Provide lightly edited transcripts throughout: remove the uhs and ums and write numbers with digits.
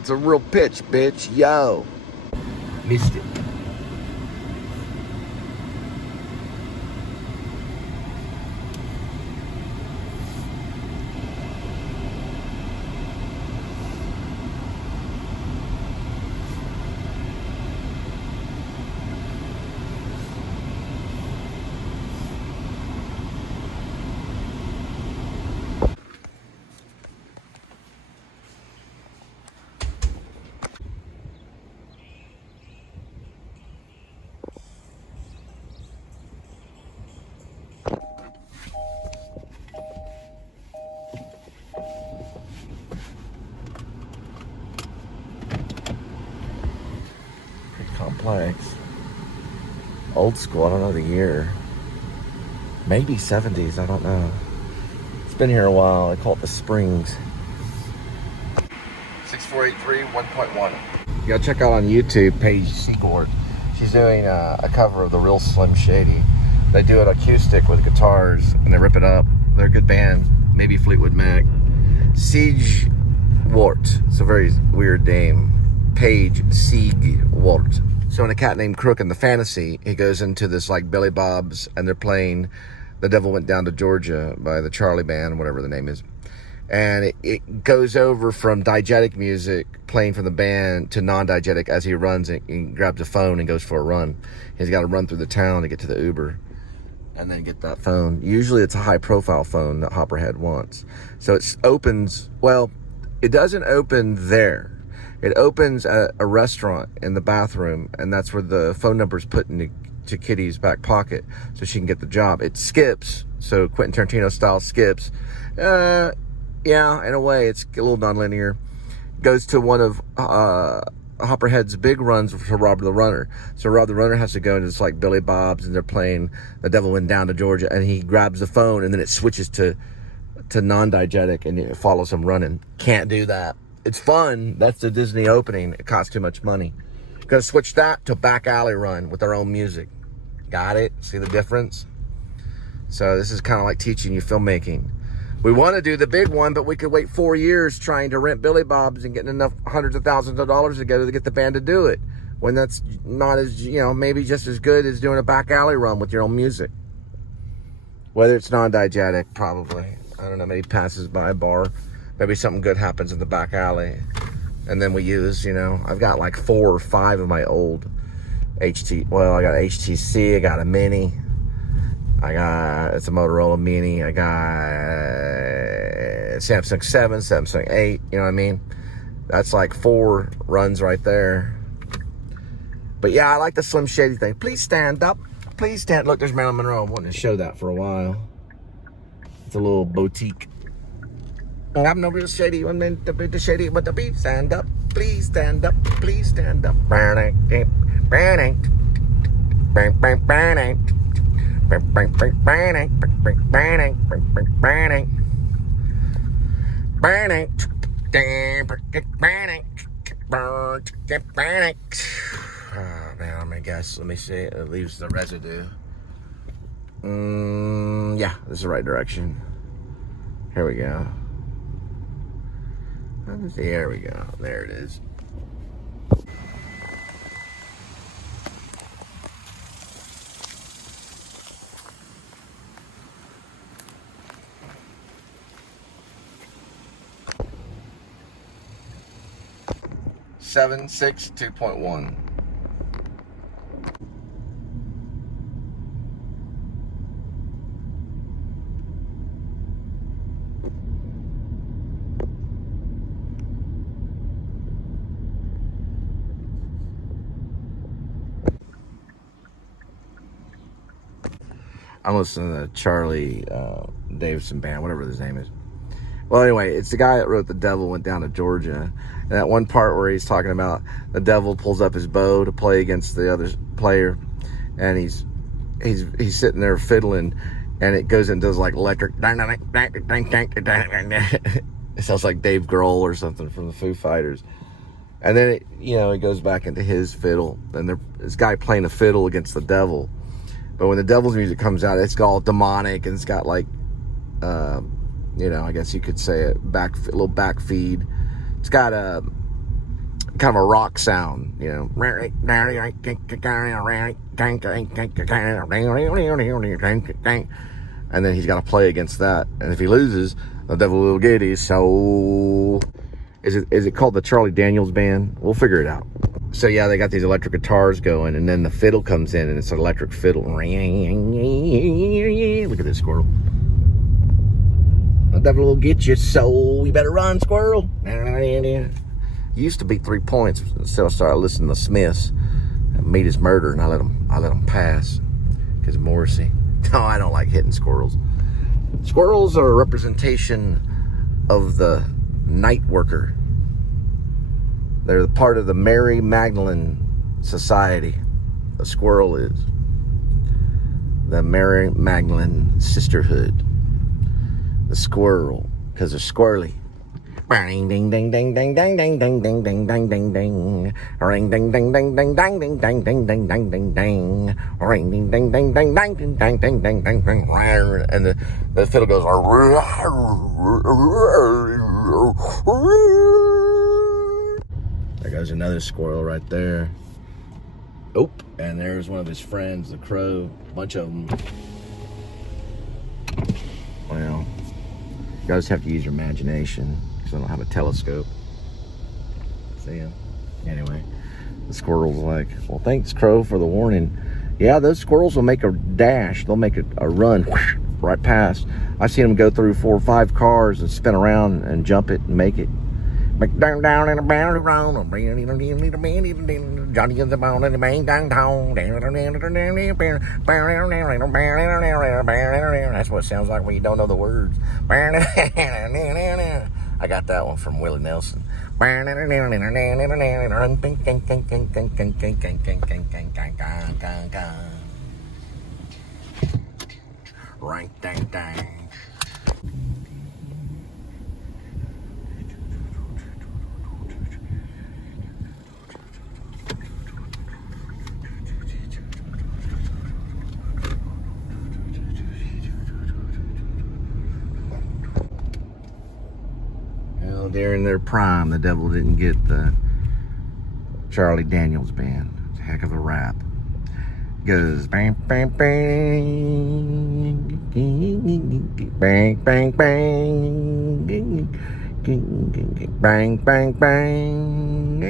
It's a real pitch, bitch. Yo. Missed it. Complex. Old school, I don't know the year. Maybe 70s, I don't know. It's been here a while. I call it the Springs. 6483 1.1. You gotta check out on YouTube, Paige Seaboard. She's doing a cover of the real Slim Shady. They do it acoustic with guitars and they rip it up. They're a good band, maybe Fleetwood Mac. Siege Wart. It's a very weird name. Paige Seaboard. So in A Cat Named Crook in the fantasy, he goes into this like Billy Bob's and they're playing The Devil Went Down to Georgia by the Charley Band, whatever the name is. And it goes over from diegetic music playing from the band to non-diegetic as he runs and grabs a phone and goes for a run. He's got to run through the town to get to the Uber and then get that phone. Usually it's a high-profile phone that Hopperhead wants. So it opens, well, it doesn't open there. It opens at a restaurant in the bathroom, and that's where the phone number is put into Kitty's back pocket so she can get the job. It skips, so Quentin Tarantino style skips. Yeah, in a way, it's a little nonlinear. Goes to one of Hopperhead's big runs for Rob the Runner. So Rob the Runner has to go into this like Billy Bob's, and they're playing The Devil Went Down to Georgia, and he grabs the phone, and then it switches to non-diegetic, and it follows him running. Can't do that. It's fun. That's the Disney opening. It costs too much money. Gonna switch that to back alley run with their own music. Got it? See the difference? So this is kind of like teaching you filmmaking. We want to do the big one, but we could wait 4 years trying to rent Billy Bob's and getting enough hundreds of thousands of dollars together to get the band to do it. When that's not as, maybe just as good as doing a back alley run with your own music. Whether it's non-diegetic, probably. I don't know, maybe passes by a bar. Maybe something good happens in the back alley. And then we use, I've got like 4 or 5 of my old I got HTC, I got a Mini. It's a Motorola Mini. I got Samsung 7, Samsung 8, you know what I mean? That's like 4 runs right there. But yeah, I like the Slim Shady thing. Please stand up. Please stand. Look, there's Marilyn Monroe. I'm wanting to show that for a while. It's a little boutique. I'm no real shady, I'm meant to be the shady, but the beef, stand up, please stand up, please stand up. Burning, burning, burning, burning, burning, burning, burning, burning, burning, burning. Oh man, I guess, let me see, it leaves the residue. Yeah, this is the right direction. Here we go. There we go. There it is. Seven, 6, 2.1. I'm listening to Charley Davidson Band, whatever his name is. Well, anyway, it's the guy that wrote The Devil Went Down to Georgia. And that one part where he's talking about the devil pulls up his bow to play against the other player, and he's sitting there fiddling, and it goes into this like electric. It sounds like Dave Grohl or something from the Foo Fighters. And then it goes back into his fiddle, and this guy playing a fiddle against the devil. But when the devil's music comes out, it's all demonic, and it's got like, I guess you could say a little back feed. It's got kind of a rock sound, you know. And then he's got to play against that. And if he loses, the devil will get his soul. Is it called the Charley Daniels Band? We'll figure it out. So yeah, they got these electric guitars going, and then the fiddle comes in, and it's an electric fiddle. Look at this squirrel. The devil will get your soul. You better run, squirrel. Used to be 3 points until I started listening to Smiths and Meet His Murder, and I let them pass because Morrissey. No, I don't like hitting squirrels. Squirrels are a representation of the night worker. They're part of the Mary Magdalene Society. A squirrel is the Mary Magdalene Sisterhood. The squirrel, because they're squirrely. Ding ding ding ding ding ding ding ding ding ding ding ding ding. Ring ding ding ding ding ding ding ding ding ding ding ding ding. Ring ding ding ding ding ding ding ding ding ding ding ding. And the fiddle goes. There goes another squirrel right there. Oop, and there's one of his friends, the crow. A bunch of them. Well, you guys have to use your imagination. I don't have a telescope. See ya. Anyway, the squirrel's like, well, thanks, Crow, for the warning. Yeah, those squirrels will make a dash. They'll make a run right past. I've seen them go through 4 or 5 cars and spin around and jump it and make it. Down in a barrel around. Johnny in the bone and the bang downtown. That's what it sounds like when you don't know the words. I got that one from Willie Nelson. Rank dang dang. During their prime, the devil didn't get the Charley Daniels Band. It's a heck of a rap. It goes bang bang bang, bang bang bang, bang bang bang. Bang bang bang.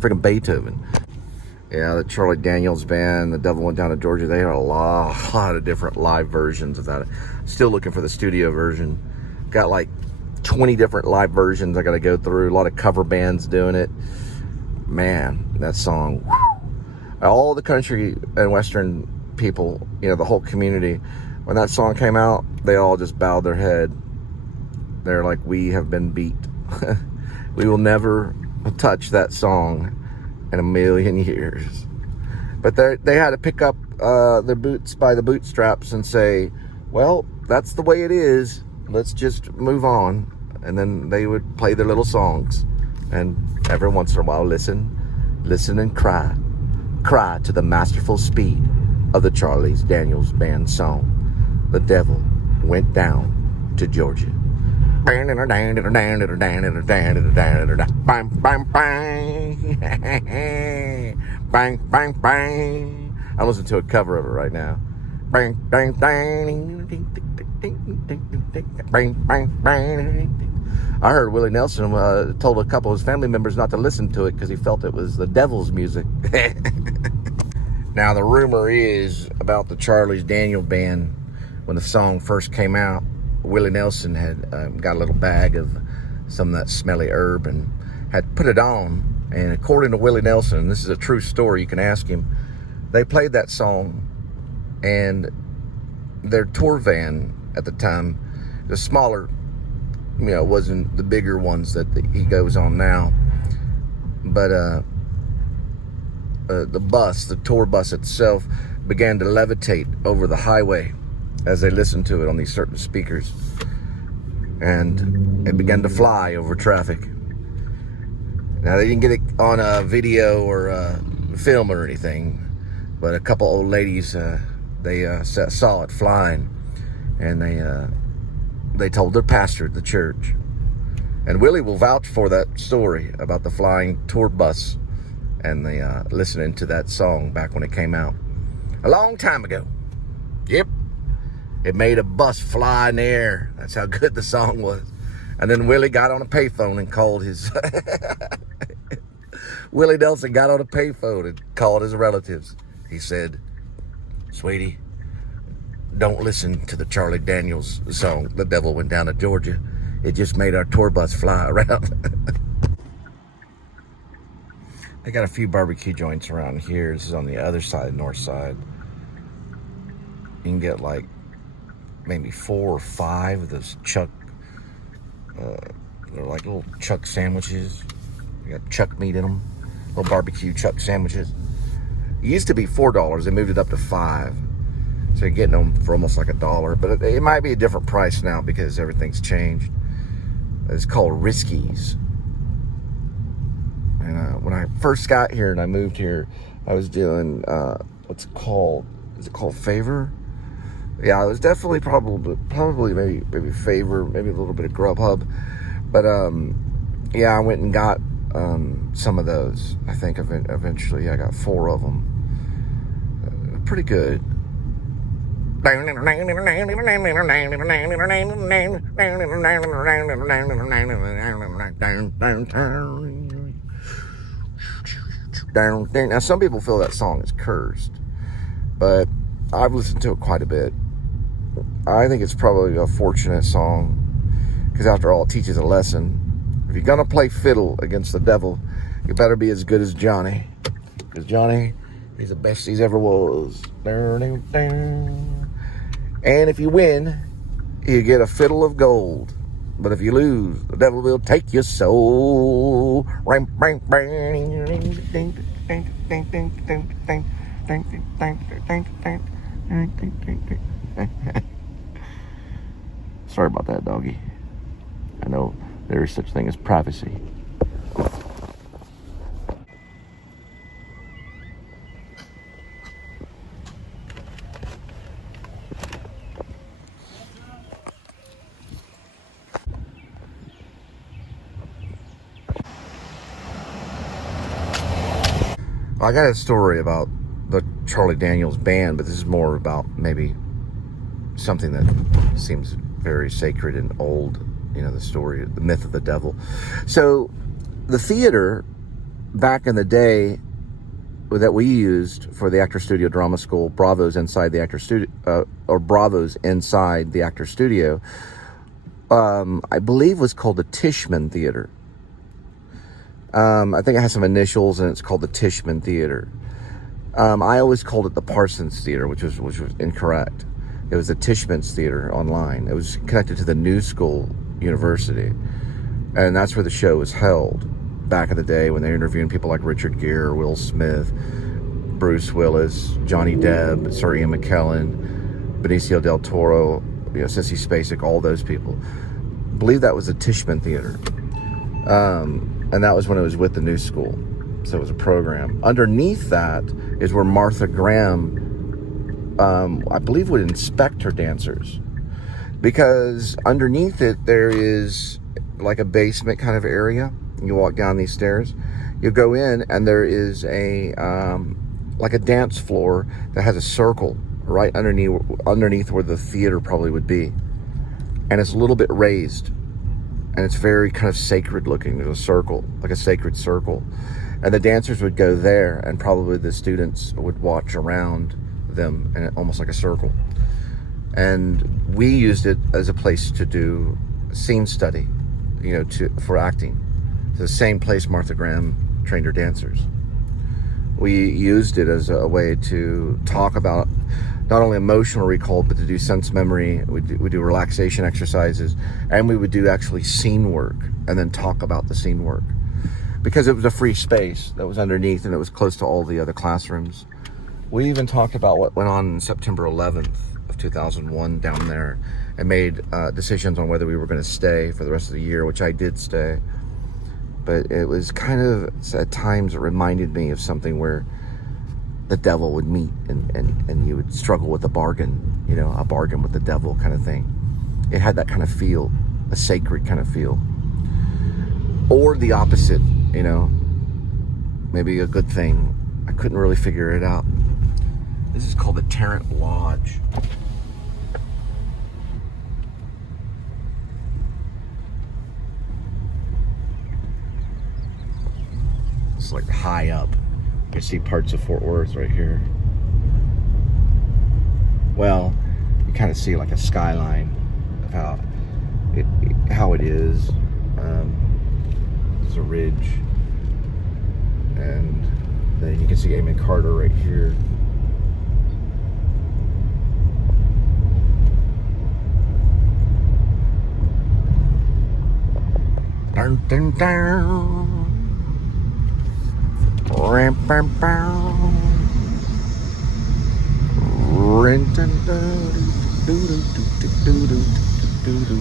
Freaking Beethoven. Yeah, the Charley Daniels Band, The Devil Went Down to Georgia, they had a lot of different live versions of that. Still looking for the studio version. Got like 20 different live versions I got to go through. A lot of cover bands doing it. Man, that song. Whew. All the country and western people, you know, the whole community, when that song came out, they all just bowed their head. They're like, we have been beat. We will never touch that song in a million years. But they had to pick up their boots by the bootstraps and say, well, that's the way it is. Let's just move on. And then they would play their little songs. And every once in a while, listen and cry. Cry to the masterful speed of the Charley Daniels Band song. The Devil Went Down to Georgia. Bang, bang, bang, bang. I'm listening to a cover of it right now. Bang, bang, bang. Bang, bang, bang. I heard Willie Nelson told a couple of his family members not to listen to it because he felt it was the devil's music. Now, the rumor is about the Charley Daniels Band, when the song first came out, Willie Nelson had got a little bag of some of that smelly herb and had put it on. And according to Willie Nelson, and this is a true story, you can ask him, they played that song, and their tour van at the time, the smaller, you know, wasn't the bigger ones that he goes on now, but the tour bus itself, began to levitate over the highway as they listened to it on these certain speakers. And it began to fly over traffic. Now, they didn't get it on a video or a film or anything, but a couple old ladies, they saw it flying, and they told their pastor at the church. And Willie will vouch for that story about the flying tour bus and the listening to that song back when it came out a long time ago. Yep, it made a bus fly in the air. That's how good the song was. And then Willie got on a payphone and called his Willie Nelson got on a payphone and called his relatives. He said, "Sweetie, don't listen to the Charley Daniels song, The Devil Went Down to Georgia. It just made our tour bus fly around." They got a few barbecue joints around here. This is on the other side, north side. You can get like maybe 4 or 5 of those chuck, they're like little chuck sandwiches. They got chuck meat in them, little barbecue chuck sandwiches. It used to be $4. They moved it up to $5. So you're getting them for almost like $1, but it might be a different price now because everything's changed. It's called Riskies. And when I first got here and I moved here, I was doing, what's it called? Is it called Favor? Yeah, it was definitely probably maybe Favor, maybe a little bit of Grubhub. But, yeah, I went and got some of those. I think eventually I got 4 of them. Pretty good. Now, some people feel that song is cursed, but I've listened to it quite a bit. I think it's probably a fortunate song, because after all, it teaches a lesson. If you're gonna play fiddle against the devil, you better be as good as Johnny, because Johnny, he's the best he's ever was. And if you win, you get a fiddle of gold. But if you lose, the devil will take your soul. Sorry about that, doggy. I know there is such thing as privacy. I got a story about the Charley Daniels band, but this is more about maybe something that seems very sacred and old, you know, the story, the myth of the devil. So the theater back in the day that we used for the Actor Studio Drama School, Bravos inside the Actor Studio, or Bravos inside the Actor Studio, I believe was called the Tishman Theater. I think it has some initials, and it's called the Tishman Theater. I always called it the Parsons Theater, which was incorrect. It was the Tishman's Theater online. It was connected to the New School University, and that's where the show was held back in the day when they were interviewing people like Richard Gere, Will Smith, Bruce Willis, Johnny Depp, Sir Ian McKellen, Benicio del Toro, Sissy Spacek, all those people. I believe that was the Tishman Theater. And that was when it was with the New School. So it was a program. Underneath that is where Martha Graham, I believe, would inspect her dancers. Because underneath it, there is like a basement kind of area. You walk down these stairs. You go in, and there is a like a dance floor that has a circle right underneath where the theater probably would be. And it's a little bit raised. And it's very kind of sacred looking. There's a circle, like a sacred circle. And the dancers would go there, and probably the students would watch around them, and almost like a circle. And we used it as a place to do scene study, for acting. It's the same place Martha Graham trained her dancers. We used it as a way to talk about not only emotional recall, but to do sense memory. We do relaxation exercises, and we would do actually scene work, and then talk about the scene work. because it was a free space that was underneath and it was close to all the other classrooms. We even talked about what went on September 11th of 2001 down there, and made decisions on whether we were going to stay for the rest of the year, which I did stay. But it was kind of, at times, it reminded me of something where the devil would meet and you would struggle with a bargain, you know, a bargain with the devil kind of thing. It had that kind of feel, a sacred kind of feel. Or the opposite, you know, maybe a good thing. I couldn't really figure it out. This is called the Tarrant Lodge. It's like high up. You can see parts of Fort Worth right here. Well, you kind of see like a skyline of how it is. There's a ridge, and then you can see Amon Carter right here. Dun, dun, dun. Ram, bam, bam. Rin, dun, dun, doo, doo, doo, doo, doo, doo, doo.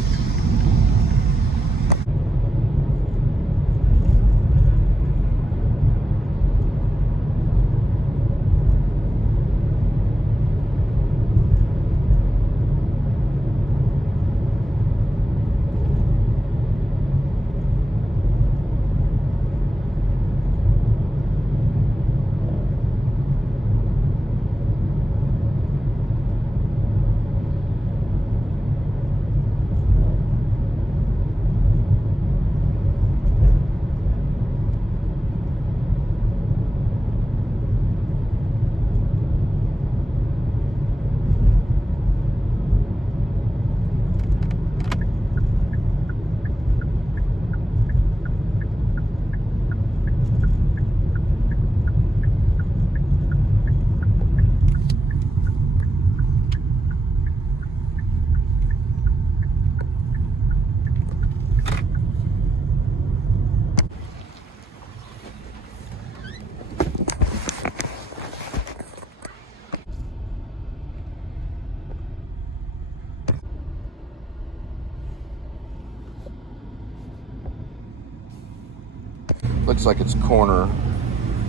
Looks like it's corner.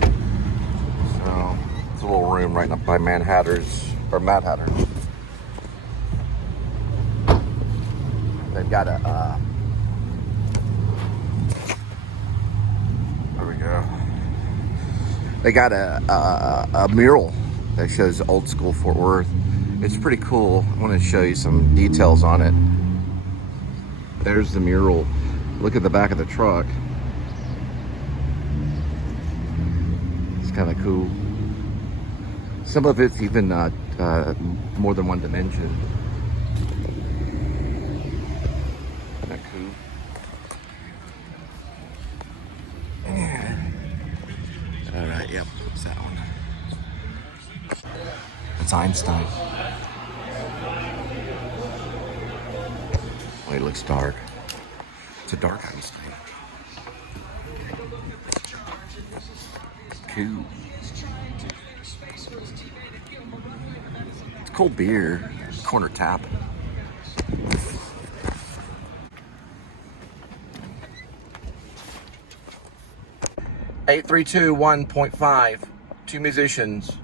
So it's a little room right up by Manhattan's or Mad Hatter. They've got a there we go. They got a mural that shows old school Fort Worth. It's pretty cool. I want to show you some details on it. There's the mural. Look at the back of the truck. Kind of cool. Some of it's even more than one dimension. Kind of cool. Yeah. All right, yep, it's that one. It's Einstein. Wait, it looks dark. It's a dark Einstein. Cool. It's cold beer. Corner tap. $832-1.5. 2 musicians.